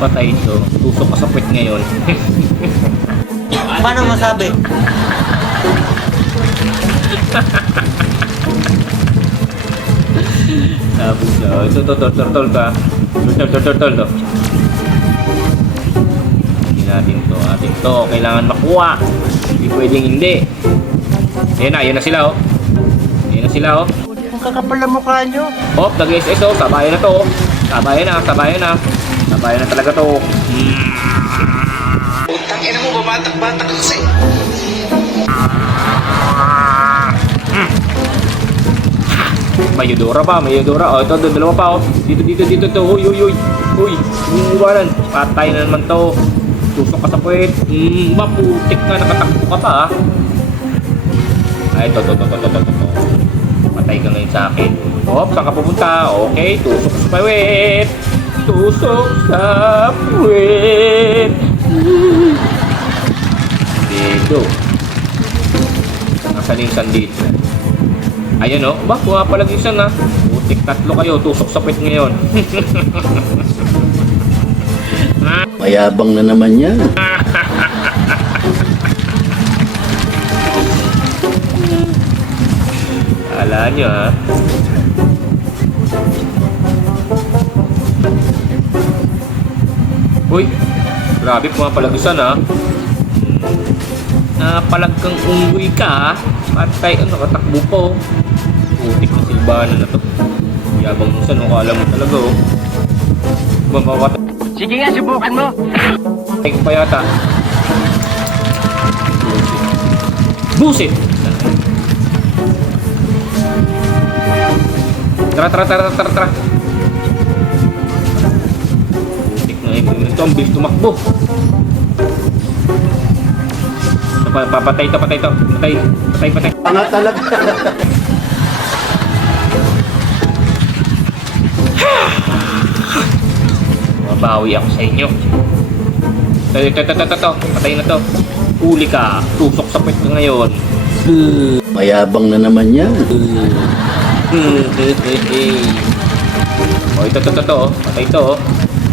Patay ito. Tusok ka sa puwet ngayon. Paano masabi? Sabi siya, ito, turtle ka. Turtle. Hindi natin to. Kailangan makuha. Hindi pwedeng hindi. Ayan na sila, oh. Ang kakapal na mukha nyo. Hop, nag-SS, oh. Sabayan na to, oh. Sabayan na talaga to. Utang ina mo, babatak-batak kasi. May Eudora pa. Oh, ito, dalawa pa, oh. Dito. Uy. Iwanan. Patay na naman to. Tusok ka sa puwet. Maputik na, nakatakbo ka pa, ah. Ay, ito. Patay ka ngayon sa akin. Hop, saan ka pupunta? Okay, tusok sa puwet. Dito. Nasaan yung sandito? Ayan, oh. Kuha pa lang yung isa na. Putik, tatlo kayo. Tusok sa puwet ngayon. Mayabang na naman yan. Kala nyo, ha? Uy, grabe, pumapalagusan, ha? Napalag kang unggoy ka, ha? Patay, nakatakbo po. Putik na silbahan na to. Yabang mo sa kala mo talaga, oh. Mapapatay. Sige nga, subukan mo. Ay, pa yata. Busit! Tara. Putik na ito, ang bilis tumakbo. Patay ito. Patay. Tanga talaga. Mabawi ako sa inyo. Ito. Patay na to. Uli ka. Tusok sa puwet ka ngayon. Mayabang na naman yan. Oh, ito. Patay ito, oh.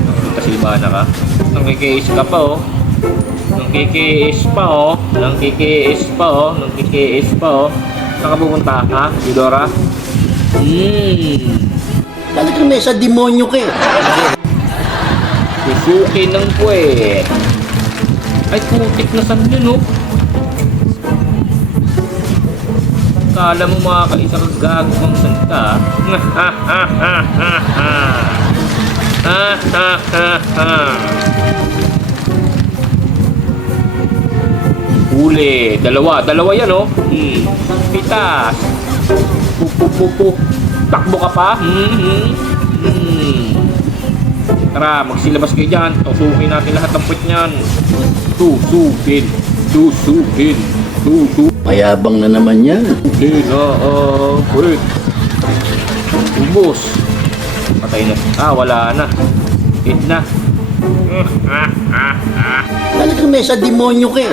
Nakasilbahan na ka. Nangkikiis ka pa, oh. Nangkikiis pa, oh. Saan ka pupunta, ha? Eudora? Talagang may sa demonyo ka eh. Susukin ng puwet. Ay, putik na saan yun, oh. Kala mo makakaisa kang gagawang salita. Huli. Dalawa yan, oh. Pitas. Takbo ka pa. Tara, magsilabas kayo dyan. Tusukin natin lahat ng puwet niyan. Tusukin. Mayabang na naman yan. Puwet. Ubos. Patay na. Wala na. Hit na. Talagang may sa demonyo ka eh.